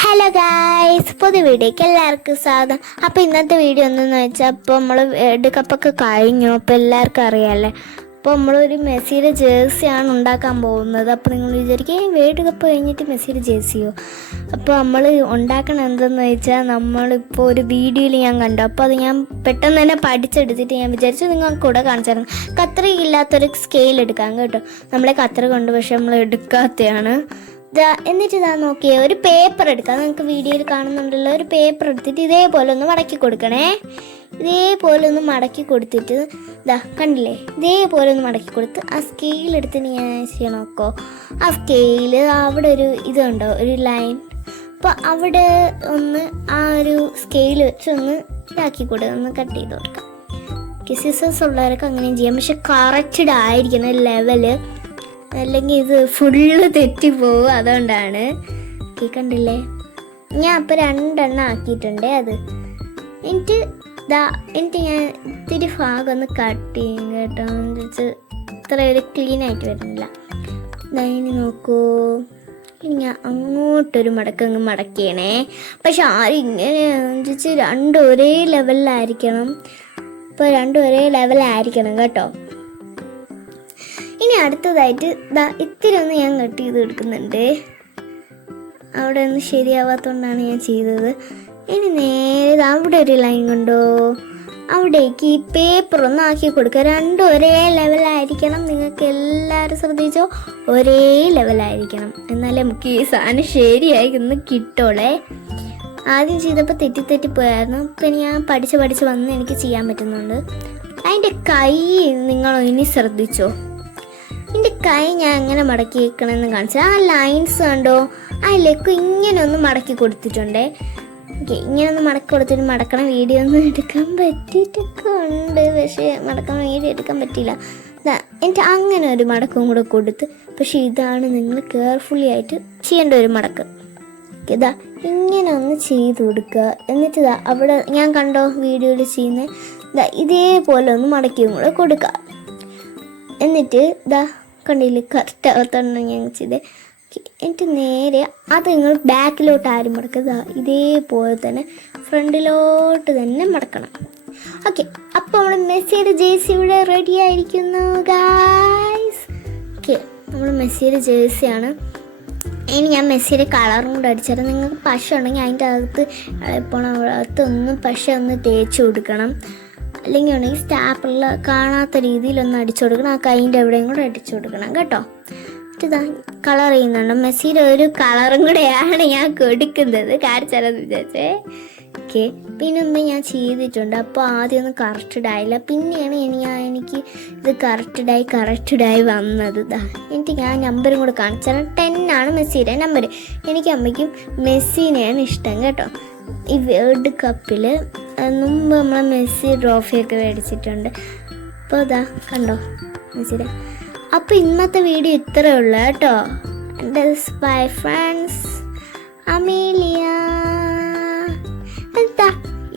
Hello guys, പുതിയ വീഡിയോക്ക് എല്ലാവർക്കും സ്വാഗതം. അപ്പോൾ ഇന്നത്തെ വീഡിയോ എന്തെന്ന് വെച്ചാൽ, അപ്പോൾ നമ്മൾ വേൾഡ് കപ്പൊക്കെ കഴിഞ്ഞു. അപ്പോൾ എല്ലാവർക്കും അറിയാമല്ലേ. അപ്പോൾ നമ്മളൊരു മെസ്സിയുടെ ജേഴ്സിയാണ് ഉണ്ടാക്കാൻ പോകുന്നത്. അപ്പോൾ നിങ്ങൾ വിചാരിക്കും വേൾഡ് കപ്പ് കഴിഞ്ഞിട്ട് മെസ്സിയുടെ ജേഴ്സിയോ? അപ്പോൾ നമ്മൾ ഉണ്ടാക്കണം എന്തെന്ന് വെച്ചാൽ, നമ്മളിപ്പോൾ ഒരു വീഡിയോയിൽ ഞാൻ കണ്ടു. അപ്പോൾ അത് ഞാൻ പെട്ടെന്ന് തന്നെ പഠിച്ചെടുത്തിട്ട് ഞാൻ വിചാരിച്ചു നിങ്ങൾക്ക് കൂടെ കാണിച്ചായിരുന്നു. കത്രികയില്ലാത്തൊരു സ്കെയിൽ എടുക്കാം കേട്ടോ. നമ്മളെ കത്രിക കൊണ്ട്, പക്ഷെ നമ്മൾ എടുക്കാത്തതാണ്. എന്നിട്ട് ഇതാ നോക്കിയേ, ഒരു പേപ്പർ എടുക്കാം. നിങ്ങൾക്ക് വീഡിയോയിൽ കാണുന്നുണ്ടല്ലോ, ഒരു പേപ്പർ എടുത്തിട്ട് ഇതേപോലെ ഒന്ന് മടക്കി കൊടുക്കണേ. ഇതേപോലെ ഒന്ന് മടക്കി കൊടുത്തിട്ട് ഇതാ കണ്ടില്ലേ, ഇതേപോലെ ഒന്ന് മടക്കി കൊടുത്ത് ആ സ്കെയിൽ എടുത്തിട്ട് ഞാൻ ചെയ്യണം നോക്കോ. ആ സ്കെയിൽ അവിടെ ഒരു ഇതുണ്ടോ, ഒരു ലൈൻ. അപ്പോൾ അവിടെ ഒന്ന് ആ ഒരു സ്കെയിൽ വെച്ച് ഒന്ന് ഇതാക്കി കൊടുക്കുക, ഒന്ന് കട്ട് ചെയ്ത് കൊടുക്കാം. സിസേഴ്സ് ഉള്ളവരൊക്കെ അങ്ങനെയും ചെയ്യാം, പക്ഷെ കറക്റ്റഡ് ആയിരിക്കണം ലെവല്, അല്ലെങ്കിൽ ഇത് ഫുള്ള് തെറ്റിപ്പോവും. അതുകൊണ്ടാണ്. കണ്ടില്ലേ, ഞാൻ അപ്പോൾ 2 എണ്ണം ആക്കിയിട്ടുണ്ട്. അത് എന്നിട്ട് ഞാൻ ഇത്തിരി ഭാഗം ഒന്ന് കട്ട് ചെയ്യും കേട്ടോ. എന്ന് വെച്ചാൽ ഇത്ര ഒരു ക്ലീൻ ആയിട്ട് വരുന്നില്ല. ഇനി നോക്കൂ, ഇനി ഞാൻ അങ്ങോട്ടൊരു മടക്കങ്ങ് മടക്കിയണേ. പക്ഷെ ആരും ഇങ്ങനെയാണെന്ന് വെച്ചാൽ 2 ഒരേ ലെവലിലായിരിക്കണം. ഇപ്പോൾ 2 ഒരേ ലെവലായിരിക്കണം കേട്ടോ. ഇനി അടുത്തതായിട്ട് ഇത്തിരി ഒന്ന് ഞാൻ കട്ട് ചെയ്ത് എടുക്കുന്നുണ്ട്. അവിടെ ഒന്നും ശരിയാവാത്തതുകൊണ്ടാണ് ഞാൻ ചെയ്തത്. ഇനി നേരെ അവിടെ ഒരു ലൈൻ കൊണ്ടോ, അവിടേക്ക് ഈ പേപ്പർ ഒന്ന് ആക്കി കൊടുക്കുക. 2 ഒരേ ലെവലായിരിക്കണം. നിങ്ങൾക്ക് എല്ലാവരും ശ്രദ്ധിച്ചോ, ഒരേ ലെവലായിരിക്കണം. എന്നാലേ നമുക്ക് ഈ സാധനം ശരിയായി ഒന്ന് കിട്ടോളേ. ആദ്യം ചെയ്തപ്പോൾ തെറ്റിപ്പോയായിരുന്നു. ഇപ്പം ഞാൻ പഠിച്ച് വന്ന് എനിക്ക് ചെയ്യാൻ പറ്റുന്നുണ്ട്. അതിൻ്റെ കൈ നിങ്ങൾ ഇനി ശ്രദ്ധിച്ചോ. എൻ്റെ കൈ ഞാൻ എങ്ങനെ മടക്കി വെക്കണമെന്ന് കാണിച്ചാൽ, ആ ലൈൻസ് കണ്ടോ, അതിലേക്ക് ഇങ്ങനെ ഒന്ന് മടക്കി കൊടുത്തിട്ടുണ്ടേ. ഇങ്ങനെ ഒന്ന് മടക്കി കൊടുത്തിട്ട് മടക്കണ വീഡിയോ ഒന്നും എടുക്കാൻ പറ്റിയിട്ടൊക്കെ ഉണ്ട്, പക്ഷേ മടക്കണ വീഡിയോ എടുക്കാൻ പറ്റിയില്ല. എനിക്ക് അങ്ങനെ ഒരു മടക്കവും കൂടെ കൊടുത്ത്. പക്ഷേ ഇതാണ് നിങ്ങൾ കെയർഫുള്ളി ആയിട്ട് ചെയ്യേണ്ട ഒരു മടക്ക്. ഇങ്ങനെ ഒന്ന് ചെയ്ത് കൊടുക്കുക. എന്നിട്ട് അവിടെ ഞാൻ കണ്ടോ വീഡിയോയിൽ ചെയ്യുന്നത്, ഇതേപോലെ ഒന്ന് മടക്കിയും കൂടെ കൊടുക്കുക. എന്നിട്ട് കണ്ടില്ലേ, കറക്റ്റ് ആകത്തോണ്ട് ഞാൻ ചെയ്തേ. എന്നിട്ട് നേരെ അത് നിങ്ങൾ ബാക്കിലോട്ട് ആരും മടക്കുക, ഇതേപോലെ തന്നെ ഫ്രണ്ടിലോട്ട് തന്നെ മടക്കണം. ഓക്കെ, അപ്പോൾ നമ്മൾ മെസ്സിയുടെ ജേഴ്സി ഇവിടെ റെഡി ആയിരിക്കുന്നു ഗായ്സ്. ഓക്കെ, നമ്മൾ മെസ്സിയുടെ ജേഴ്സിയാണ്. ഇനി ഞാൻ മെസ്സിയുടെ കളറും കൂടെ അടിച്ചാൽ, നിങ്ങൾക്ക് പശ ഉണ്ടെങ്കിൽ അതിൻ്റെ അകത്ത് ഇപ്പോൾ അകത്തൊന്ന് പശ ഒന്ന് തേച്ച് കൊടുക്കണം. അല്ലെങ്കിൽ ഉണ്ടെങ്കിൽ സ്റ്റാപ്പിളിൽ കാണാത്ത രീതിയിലൊന്ന് അടിച്ചു കൊടുക്കണം. ആ കൈൻ്റെ എവിടെയും കൂടെ അടിച്ചു കൊടുക്കണം കേട്ടോ. ഇതാ കളർ ചെയ്യുന്നുണ്ട്. മെസ്സിയുടെ ഒരു കളറും കൂടെയാണ് ഞാൻ കൊടുക്കുന്നത്, കാണിച്ചാലെന്ന് വിചാരിച്ചേ. ഓക്കെ, പിന്നെ ഒന്ന് ഞാൻ ചെയ്തിട്ടുണ്ട്. അപ്പോൾ ആദ്യം ഒന്നും കറക്റ്റഡ് ആയില്ല, പിന്നെയാണ് എനിക്ക് ഇത് കറക്റ്റഡായി വന്നത്. എനിക്ക് ഞാൻ നമ്പറും കൂടെ കാണിച്ചാൽ 10 ആണ് മെസ്സിയുടെ നമ്പർ. എനിക്ക് അമ്മയ്ക്കും മെസ്സിനെയാണ് ഇഷ്ടം കേട്ടോ. ഈ വേൾഡ് കപ്പിൽ മുമ്പ് നമ്മൾ മെസ്സി ട്രോഫിയൊക്കെ മേടിച്ചിട്ടുണ്ട്. അപ്പോൾ കണ്ടോ മെസ്സിയുടെ. അപ്പോൾ ഇന്നത്തെ വീഡിയോ ഇത്രയേ ഉള്ളൂ കേട്ടോ. എൻ്റെ ബൈ ഫ്രണ്ട്സ്, അമേലിയ.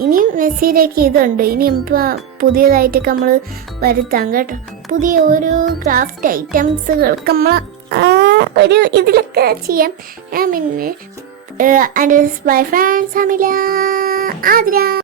ഇനിയും മെസ്സിയുടെയൊക്കെ ഇതുണ്ട്. ഇനി ഇപ്പോൾ പുതിയതായിട്ടൊക്കെ നമ്മൾ വരുത്താം കേട്ടോ. പുതിയ ഓരോ ക്രാഫ്റ്റ് ഐറ്റംസുകൾക്ക് നമ്മൾ ഒരു ഇതിലൊക്കെ ചെയ്യാം. ഞാൻ പിന്നെ എൻ്റെ ബൈ ഫ്രണ്ട്സ്, അമേലിയ, ആതിര.